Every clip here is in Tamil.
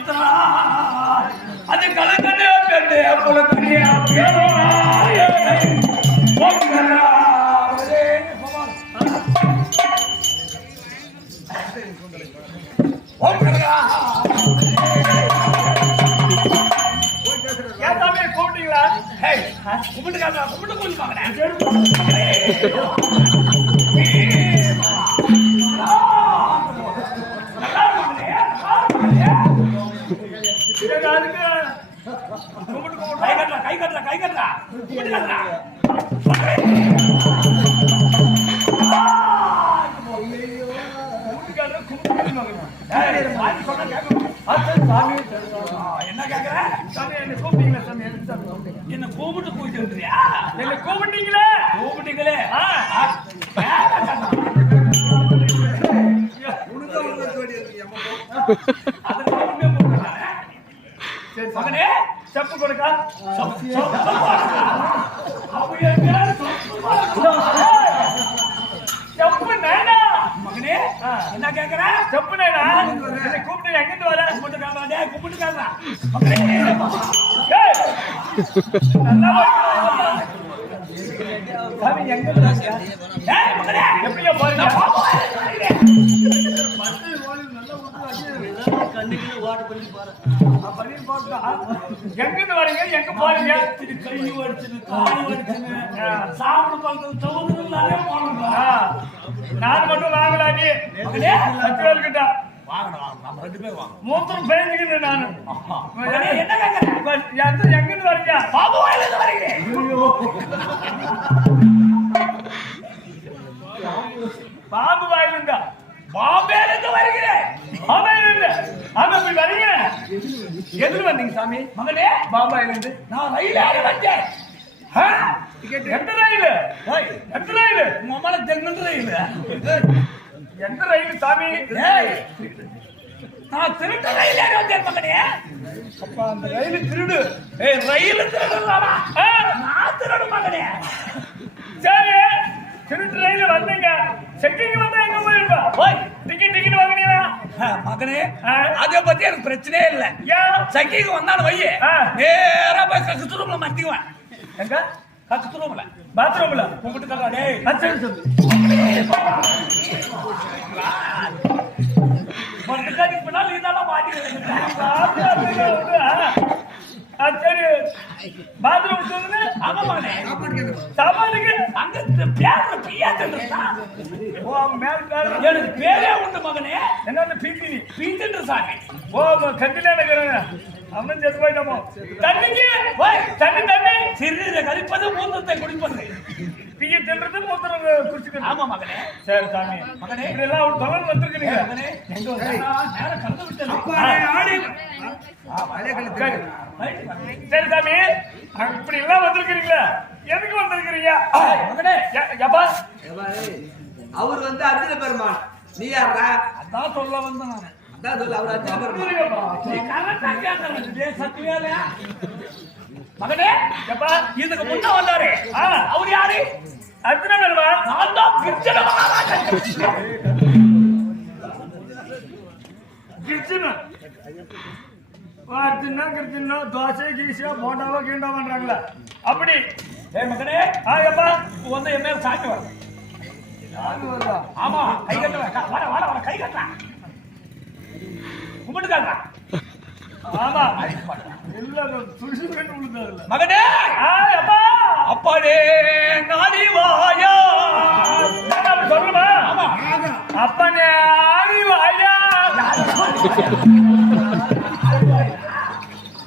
புல் பூத்தா. அது கலக்கண்ணே பெண்ணே புலக்கண்ணே ஏத்தாமே கூப்பிட்டீங்களா? கும்பிட்டு கும்பிட்டு கை கட்டுறா கை கட்டுறா என்ன கேக்குற என்ன கூப்பிட்டீங்களா சாமி? என்ன கூப்பிட்டு கூப்பிட்டுறியா என்ன கூப்பிட்டீங்களே? கூப்பிட்டீங்களே? ஆ. ஆ, வேலை கண்ணா. அதுக்கு ஒண்ணுமே போட்டுறானே. சரி சாமி. மகனே செப்பு கொடுக்கா சொப்பு- சொப்பு போடுறா. அவன் எங்க சொப்பு போடுறா. செப்பு நேனா மகனே. என்ன கேக்குற? செப்பு நேனா என்ன கூப்பிட்டு எங்கிட்டு வர? மகனே ஏய், நல்லா வா. சாமி எங்க எப்படியா போறீங்க. நான் பாப்போம். எங்கிட்டு வரீங்க? எங்க போறீங்க? கை வடிச்சுன்னு, கால் வடிச்சுன்னு, சாப்பிட பார்க்கறது தவறுதலாலே போனோம் நான் மட்டும் மூத்தம் பேஞ்சுக்கிட்டு நானு என்ன எங்கிட்டு வரீங்க? பாபு வாயிலிருந்து பாம்பு வாயிலுண்டா. பாம்பேலிருந்து வருகிறேன். பாம்பையிலிருந்து ஆமா இப்படி வரீங்க. எதிர் வந்தீங்க சாமி. மகனே பாம்பு வாயிலிருந்து நான் ரயிலாக வந்தேன்? எந்த ரயில்? எந்த ரயில்? உங்க அம்மால தென்னந்து ரயில். எந்த ரயில் சாமி? நான் திருட்டு ரயில் ஏறி வந்தேன் மகனே அப்பா அந்த ரயில் திருடு. ஏய் ரயில் திருடுறானா நான் திருடு மகனே சரி திருட்டு ரயில் வந்தீங்க. செக்கிங் வந்தா எங்க போயிருப்பா ஓய். டிக்கெட் டிக்கெட் வாங்கினீங்களா? மகனே. அதை பத்தி எனக்கு பிரச்சனையே இல்ல. ஏன் சக்கிக்கு வந்தாலும் வையே. நேரா போய் கக்குத்து ரூம்ல மாட்டிக்குவேன். எங்க? கக்குத்து ரூம்ல பாத்ரூம்ல. கும்பிட்டு கக்கா டேய். சரி சொல்லு இதெல்லாம் மாட்டிக்கிறேன் பாத்ரூம்ல வந்து, ஆ. ஆ, சரி. பாத்ரூம் ஆமா மகனே சாப்பாடுக்கு அங்க பேர்ல பியாத்துன்றா ஓ மேல மேல எனக்கு பேரே உண்டு மகனே. என்ன பீக்கினி பீத்துன்ற சாமி ஓ கட்டில இருக்கிறேன் அவன் செத்து போயிட்டோமோ தண்ணிக்கு தண்ணி தண்ணி. சிறுநீரை கழிப்பது மூந்தத்தை குடிப்பது. தின்றது மூத்திரம் குடிச்சுக்கணும். ஆமா மகனே. சரி சாமி. மகனே. இப்படி எல்லாம் ஒரு தொடர்ந்து வந்திருக்கிறீங்க மகனே. எங்க வந்தா? நேரம் கலந்து விட்டது சரி. சரி சாமி. இப்படி எல்லாம் வந்திருக்கிறீங்களா. எதுக்கு மகனே. எப்பா அவர் வந்து அர்ஜுன பெருமான் நீ யாரா அதான் சொல்ல வந்தேன் நான். அதான் சொல்லு அவர் அர்ஜுன பெருமான் சத்தியாலே மகனே எப்பா இதுக்கு முன்ன வந்தாரு. அவர் யாரு? அர்ஜுனன் நான் தான் பிரிச்சன மகாராஜன். கிருஷ்ணன் அர்ஜுனா கிருத்தின்னா தோசை கீசியா போண்டாவா கீண்டாவான்றாங்களா. அப்படி. ஏ மகனே ஆ எப்பா வந்து என் மேல சாட்சி வர ஆமா கை கட்டுற. வர வர வர கை கட்டுறா. கும்பிட்டு காட்டுறா ஆமா. இல்ல துளசி கண்டு விழுந்தாருல மகனே! ஆ எப்பா அப்பாடே நாடி வாயா. சொல்லுமா ஆமா. அப்பனே வாயா.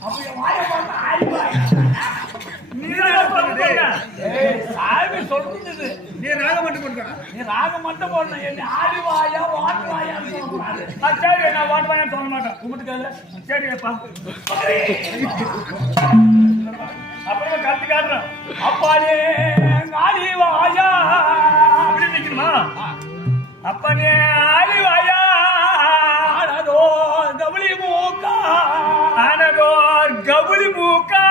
அப்ப வாயை ஆடி வாயா சாமி சொல்றது நீ ராகம் மட்டும் கொடுக்க நீ ராகம் மட்டும் போடணும். என்ன ஆடி வாயா வாடி வாயான்னு சொல்லக்கூடாது ஆ, சரி நான் வாட்டு வாங்க சொல்ல மாட்டேன். அப்பா. அப்புறம் கருத்து காட்டுறேன். அப்பாடே நாடி வாயா. அப்படி நிக்கணுமா அப்பனே ஆவி வாயா. ஆனதோ கபலி மூக்கா. மூக்கா.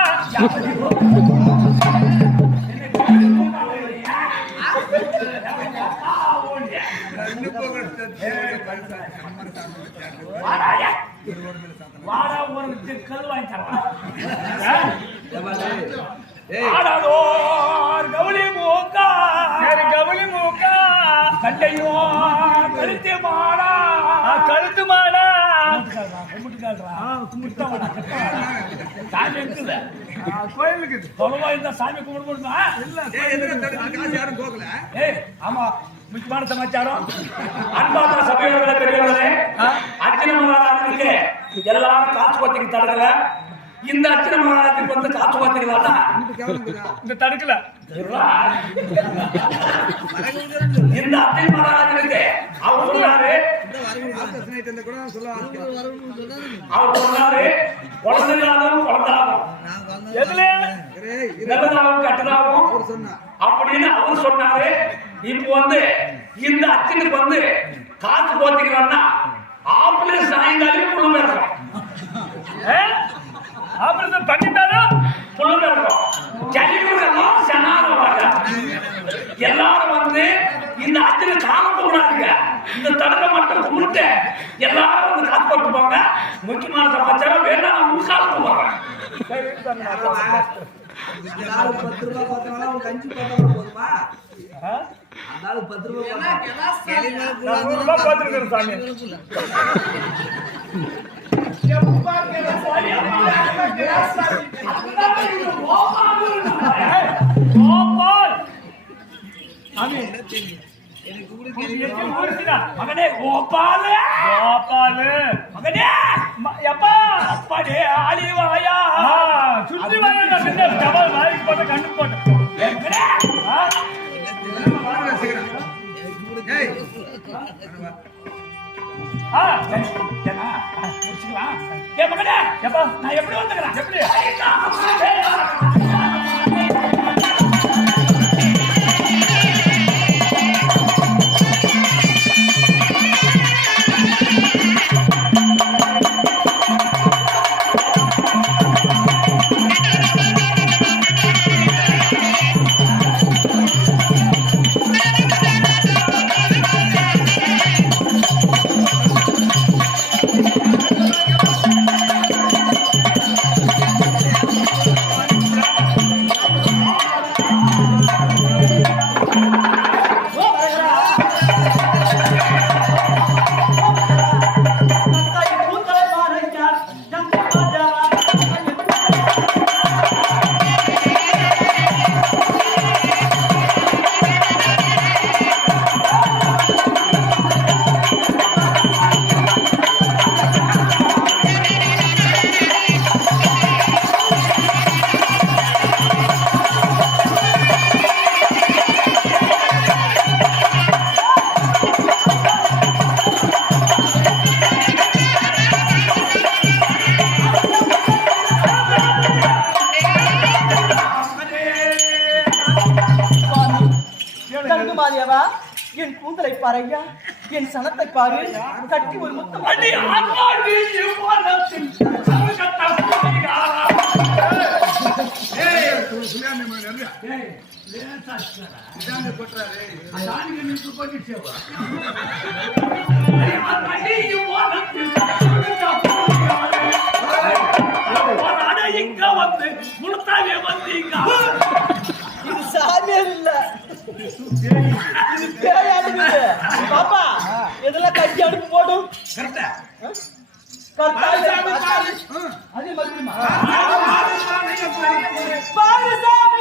வாடாயா. வாடா ஒரு கல் வாங்கி தரலாம் கபலி மூக்கா. சரி கபுலி மூக்கா? கண்டையும் கழுத்தே மாடா. கழுத்து மாடா. கோயிலுக்கு. தொலைவா இருந்தா சாமி கும்பிடுமா காசு யாரும் போகல. ஏய் ஆமா. முக்கியமான சமாச்சாரம். அன்பான சபையோட பெரியவர்களே அர்ச்சனை மகாராஜனுக்கு எல்லாரும் காசு பத்திரிக்கை தடுக்கல. இந்த அர்ச்சனை மகாராஜனுக்கு வந்து காசு பத்திரிக்கை இந்த தடுக்கல. இந்த அர்ச்சனை மகாராஜனுக்கு அவர் சொன்னாரு. அவர் சொன்னாரு குழந்தைகளாலும் குழந்தாலும் எதுல? நல்லதாகவும் கட்டதாகவும். அப்படின்னு அவர் சொன்னாரு. இப்போ வந்து இந்த அச்சனுக்கு வந்து காசு போத்திக்கிறான்னா ஆம்புலன்ஸ் சாயங்காலம் புள்ள பேசுறோம் ஆபரேஷன் பண்ணிட்டாலும் புள்ள பேசுறோம் ஜலிபுரம் சனாதம் எல்லாரும் வந்து இந்த அச்சனை காலம் கூடாதுங்க இந்த தடவை மட்டும் கும்பிட்டு எல்லாரும் வந்து காசு போட்டு போங்க. முக்கியமான சமாச்சாரம் வேணா நான் காலத்து போறேன் பத்து ரூபாய் அஞ்சு பார்த்தா போதுமா? ஆளு பத்து ரூபாய் பார்த்துருக்கேன் சாமி? மகனே கோபால. கோபாலு. மகனே எப்பா அப்பாடே ஆலிவாயா. ஆ, சுத்தி வரேன் சின்ன டபல் வாய்க்கு போட்டு கண்ணு போட்டு. முடிச்சுக்கலாம். ஏய் மகனே, எப்பா நான் எப்படி வந்துக்கிறேன்? எப்படி பாரையா என் சனத்தை பாரு கட்டி ஒரு முத்தம் சமகத்தா போகிறா. வந்து முழுத்தாவே சாமியார் இல்ல. பாப்பா இதெல்லாம் கட்டி அடுப்பு போடும் கரெக்டா கர்த்தாவே சாமி பாரு அதே மறுபடியுமா பாரு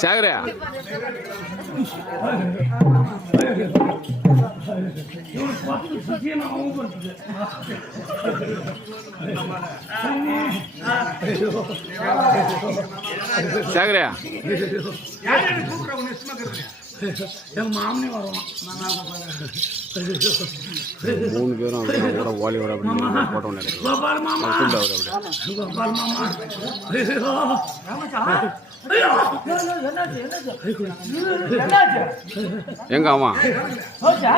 சாகரே. சாகரே. யாரு கூப்பிடுற உன்னை சும்மா இருக்கிறது எங்க மாமனே வருவான் மூணு பேரும் கூட ஓலி வர அப்படின்னு போட்டோ ஒன்று எடுக்கலாம் கோபால் மாமா கோபால் மாமா எங்க போச்சா